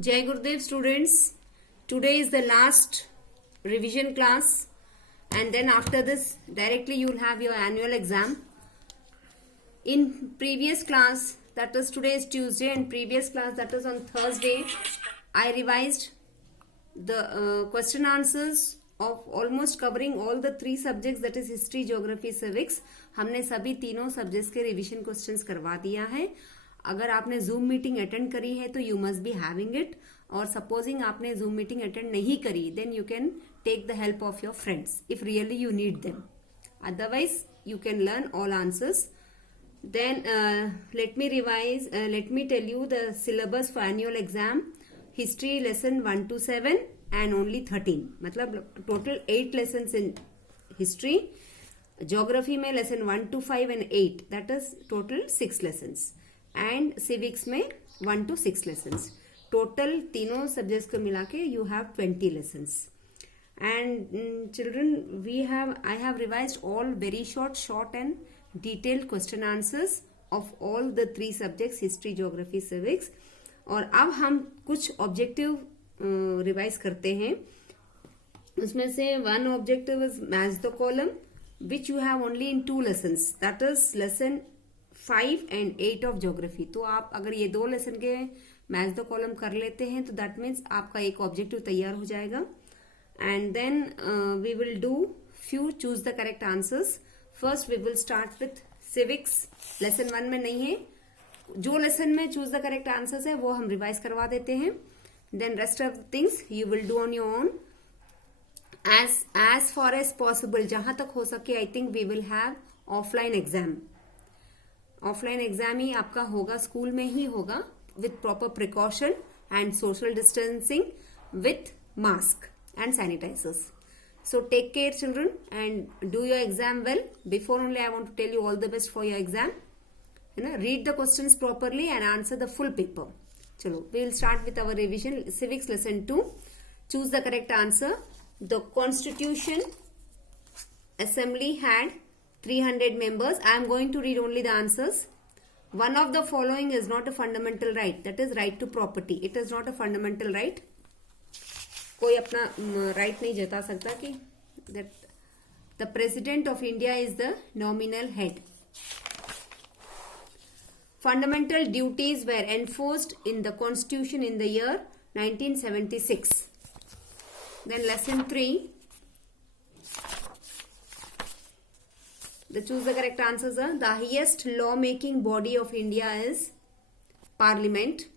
Jai Gurudev students, today is the last revision class and then after this directly you will have your annual exam. In previous class, that is today is Tuesday, and previous class that is on Thursday, I revised the question answers of almost covering all the three subjects, that is history, geography, civics. हमने सभी तीनों subjects के revision questions करवा दिया है. अगर आपने zoom meeting attend करी है तो you must be having it, और सपोजिंग आपने जूम मीटिंग अटेंड नहीं करी then you can take the help of your friends if really you need them. Otherwise you can learn all answers. Then let me tell you the syllabus for annual exam. History lesson 1 to 7 and only 13, मतलब total 8 lessons in history. Geography में lesson 1 to 5 and 8, that is total 6 lessons. And civics में 1 to 6 lessons. Total तीनों subjects को मिला के you have 20 lessons. And children, I have revised all very short and detailed question answers of all the three subjects, history, geography, civics. और अब हम कुछ objective revise करते हैं. उसमें से one objective is match the column which you have only in 2 lessons, that is lesson 5 and 8 of geography. तो आप अगर ये 2 लेसन के मैच द कॉलम कर लेते हैं तो दैट मीन्स आपका एक ऑब्जेक्टिव तैयार हो जाएगा. And then we will do few choose the correct answers. First we will start with civics. Lesson 1 में नहीं है, जो lesson में choose the correct answers है वो हम revise करवा देते हैं. Then rest of the things you will do on your own. As far as possible, जहां तक हो सके, I think we will have offline exam. Offline exam ही आपका होगा, स्कूल में ही होगा, with proper precaution and social distancing, with mask and sanitizers. So take care children and do your exam well. Before only I want to tell you all the best for your exam. Read the questions properly and answer the full paper. Chalo, we will start with our revision. Civics lesson 2. Choose the correct answer. The Constitution Assembly had 300 members. I am going to read only the answers. One of the following is not a fundamental right. That is right to property. It is not a fundamental right. कोई अपना right नहीं जता सकता कि the president of India is the nominal head. Fundamental duties were enforced in the constitution in the year 1976. Then lesson 3, the choose the correct answers are the highest law making body of India is parliament.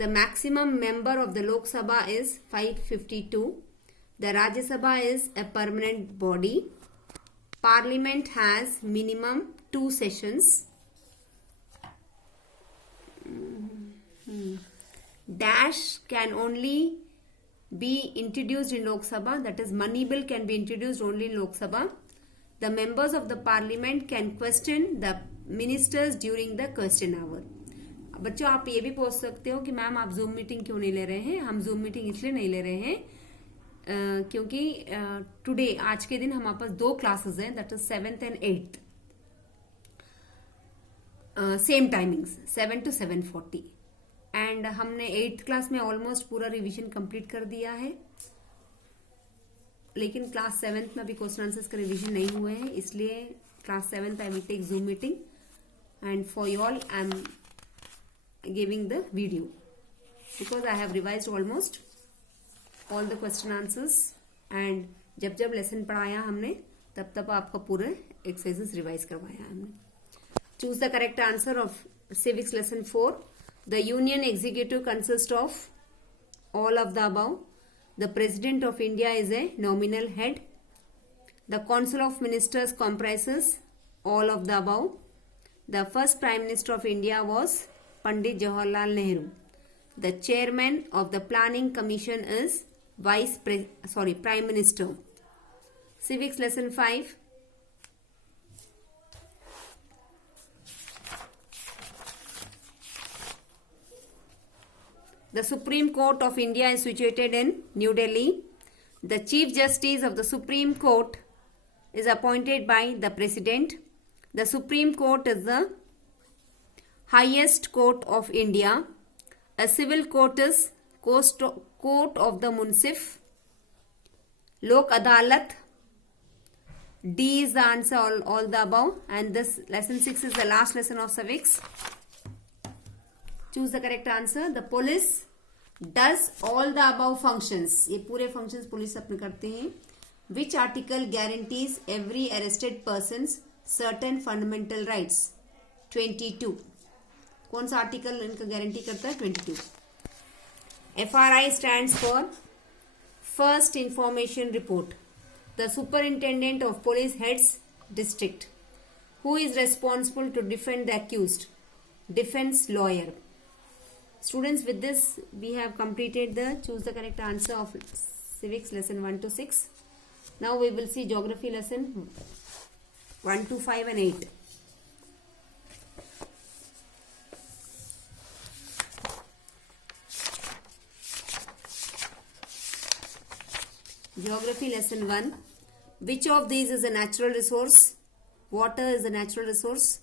The maximum member of the Lok Sabha is 552. The Rajya Sabha is a permanent body. Parliament has minimum 2 sessions. Dash can only be introduced in Lok Sabha. That is, money bill can be introduced only in Lok Sabha. The members of the parliament can question the ministers during the question hour. बच्चों, आप ये भी पूछ सकते हो कि ma'am आप zoom meeting क्यों नहीं ले रहे हैं. हम जूम मीटिंग इसलिए नहीं ले रहे हैं क्योंकि टुडे, आज के दिन हमारे पास 2 क्लासेस हैं, that is 7th and 8th. Same timings 7 to 7:40. And हमने 8th क्लास में ऑलमोस्ट पूरा रिवीजन कंप्लीट कर दिया है, लेकिन क्लास 7th में अभी क्वेश्चन आंसर्स का रिवीजन नहीं हुए हैं, इसलिए class 7th I will take zoom meeting and for you all I am giving the video because I have revised almost all the question answers. and जब lesson पढ़ाया हमने तब आपका पूरे एक्सरसाइजेस रिवाइज करवाया हमने. Choose the correct answer of civics lesson 4. The union executive consists of all of the above. The president of India is a nominal head. The council of ministers comprises all of the above. The first prime minister of India was Pandit Jawaharlal Nehru. The chairman of the planning commission is Prime Minister. Civics lesson 5. The Supreme Court of India is situated in New Delhi. The Chief Justice of the Supreme Court is appointed by the President. The Supreme Court is the highest court of India. A civil court is court of the munsif, Lok Adalat. D is the answer, all the above. And this lesson 6 is the last lesson of civics. Choose the correct answer. The police does all the above functions. ये पूरे functions police अपने करते हैं. Which article guarantees every arrested person's certain fundamental rights? 22. कौन सा article इनका guarantee करता है? 22. FRI stands for First Information Report. The superintendent of police heads district. Who is responsible to defend the accused? Defense lawyer. Students, with this we have completed the choose the correct answer of civics lesson 1 to 6. Now we will see geography lesson 1 to 5 and 8. Geography lesson 1. Which of these is a natural resource? Water is a natural resource.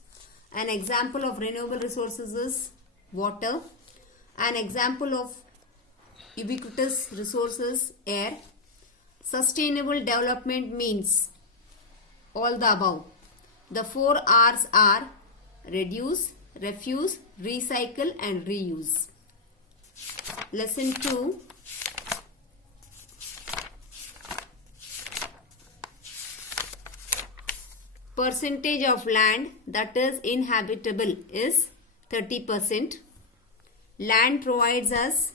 An example of renewable resources is water. An example of ubiquitous resources, air. Sustainable development means all the above. The 4 R's are reduce, refuse, recycle and reuse. Lesson 2. Percentage of land that is inhabitable is 30%. Land provides us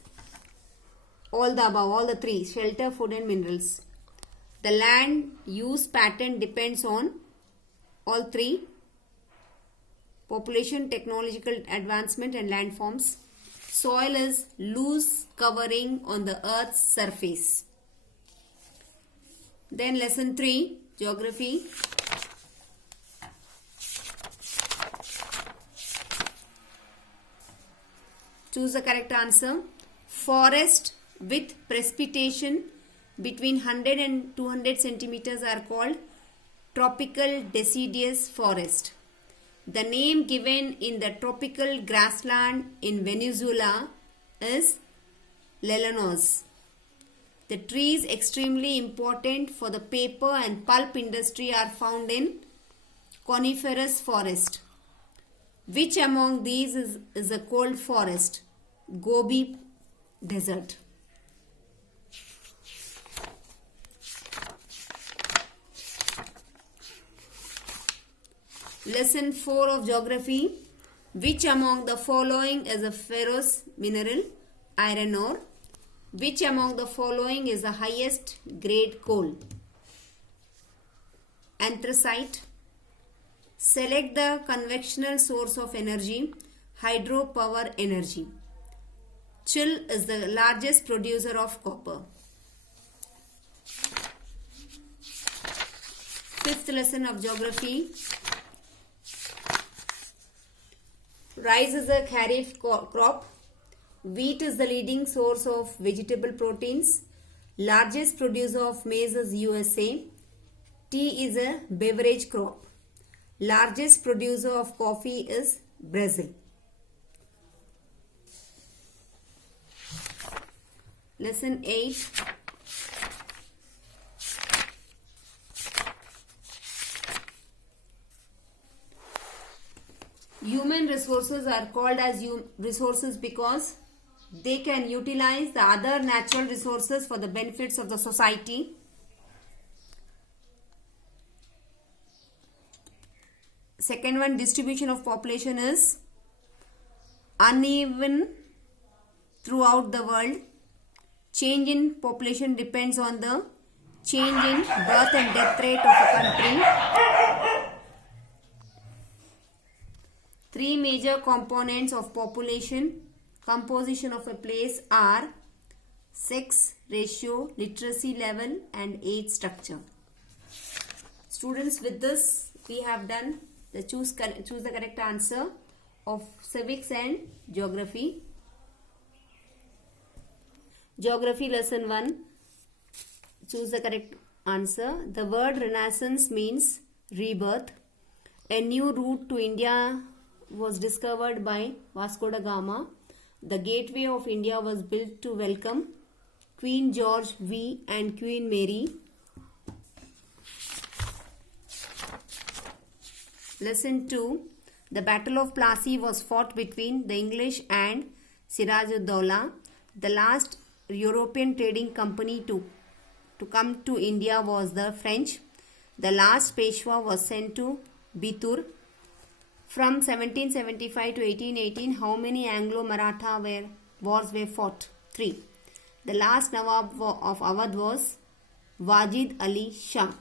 all the above, all the three: shelter, food and minerals. The land use pattern depends on all three: population, technological advancement and landforms. Soil is loose covering on the earth's surface. Then lesson 3, geography. Choose the correct answer. Forest with precipitation between 100 and 200 centimeters are called tropical deciduous forest. The name given in the tropical grassland in Venezuela is Lelenos. The trees extremely important for the paper and pulp industry are found in coniferous forest. Which among these is a cold forest? Gobi Desert. Lesson 4 of geography. Which among the following is a ferrous mineral? Iron ore. Which among the following is the highest grade coal? Anthracite. Select the convectional source of energy. Hydropower energy. Chile is the largest producer of copper. Fifth lesson of geography. Rice is a kharif crop. Wheat is the leading source of vegetable proteins. Largest producer of maize is USA. Tea is a beverage crop. Largest producer of coffee is Brazil. Lesson 8. Human resources are called as resources because they can utilize the other natural resources for the benefits of the society. Second one, distribution of population is uneven throughout the world. Change in population depends on the change in birth and death rate of a country. Three major components of population composition of a place are sex ratio, literacy level and age structure. Students, with this we have done the choose the correct answer of civics and geography. Geography lesson 1. Choose the correct answer. The word Renaissance means rebirth. A new route to India was discovered by Vasco da Gama. The Gateway of India was built to welcome Queen George V and Queen Mary. Lesson 2. The Battle of Plassey was fought between the English and Siraj-ud-Dowlah. The last European trading company to come to India was the French. The last Peshwa was sent to Bitur. From 1775 to 1818, how many Anglo-Maratha wars were fought? 3. The last Nawab of Awadh was Wajid Ali Shah.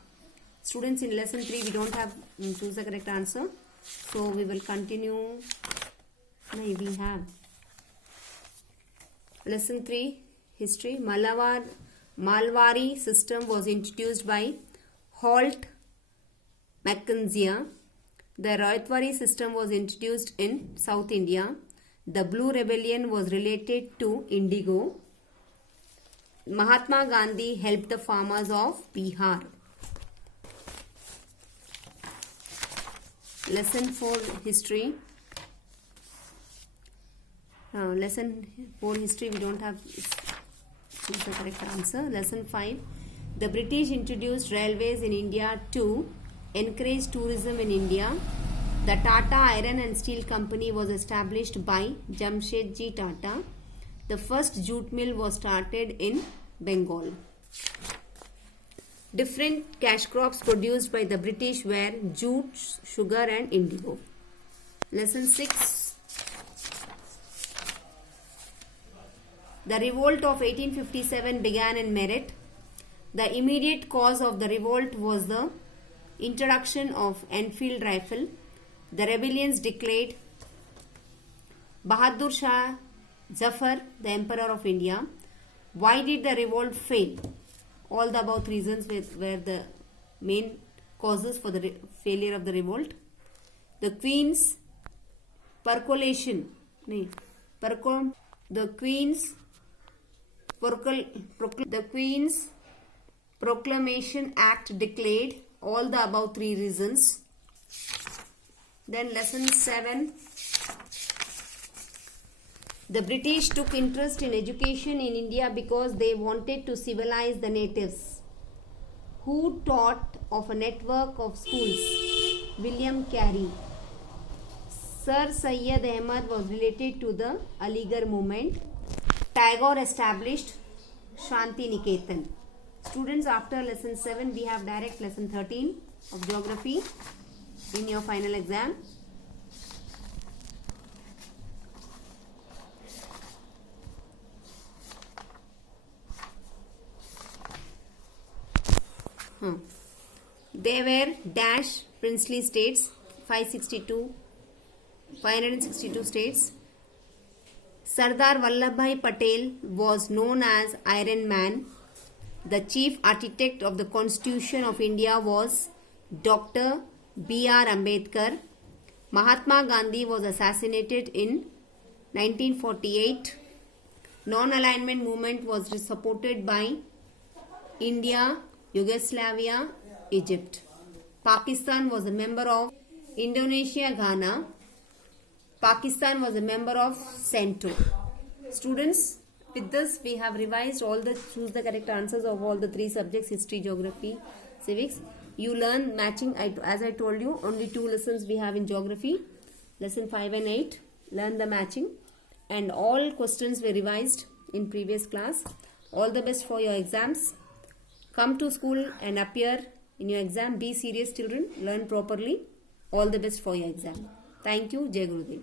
Students, in lesson 3 we don't have choose the correct answer. So we will continue. No, we have. Lesson 3, History. Malwari system was introduced by Holt Mackenzie. The Rohitwari system was introduced in South India. The Blue Rebellion was related to indigo. Mahatma Gandhi helped the farmers of Bihar. Lesson 4, History. Lesson 4, History, we don't have choose the correct answer. Lesson 5. The British introduced railways in India to encourage tourism in India. The Tata Iron and Steel Company was established by Jamshedji Tata. The first jute mill was started in Bengal. Different cash crops produced by the British were jute, sugar and indigo. Lesson 6. The revolt of 1857 began in Meerut. The immediate cause of the revolt was the introduction of Enfield rifle. The rebellions declared Bahadur Shah Zafar the Emperor of India. Why did the revolt fail? All the above reasons were the main causes for the failure of the revolt. The Queen's Proclamation Act declared all the above 3 reasons. Then lesson 7. The British took interest in education in India because they wanted to civilize the natives. Who taught of a network of schools? William Carey. Sir Syed Ahmad was related to the Aligarh movement. Tagore established Shanti Niketan. Students, after lesson 7 we have direct lesson 13 of geography in your final exam. They were dash princely states, 562 states. Sardar Vallabhbhai Patel was known as Iron Man. The chief architect of the Constitution of India was Dr. B.R. Ambedkar. Mahatma Gandhi was assassinated in 1948. Non-alignment movement was supported by India, Yugoslavia, Egypt. Pakistan was a member of Indonesia, Ghana. Pakistan was a member of CENTO. Students, with this we have revised all the choose the correct answers of all the 3 subjects: history, geography, civics. You learn matching. As I told you, only 2 lessons we have in geography. Lesson 5 and 8. Learn the matching. And all questions were revised in previous class. All the best for your exams. Come to school and appear in your exam. Be serious, children. Learn properly. All the best for your exam. Thank you. Jai Gurudev.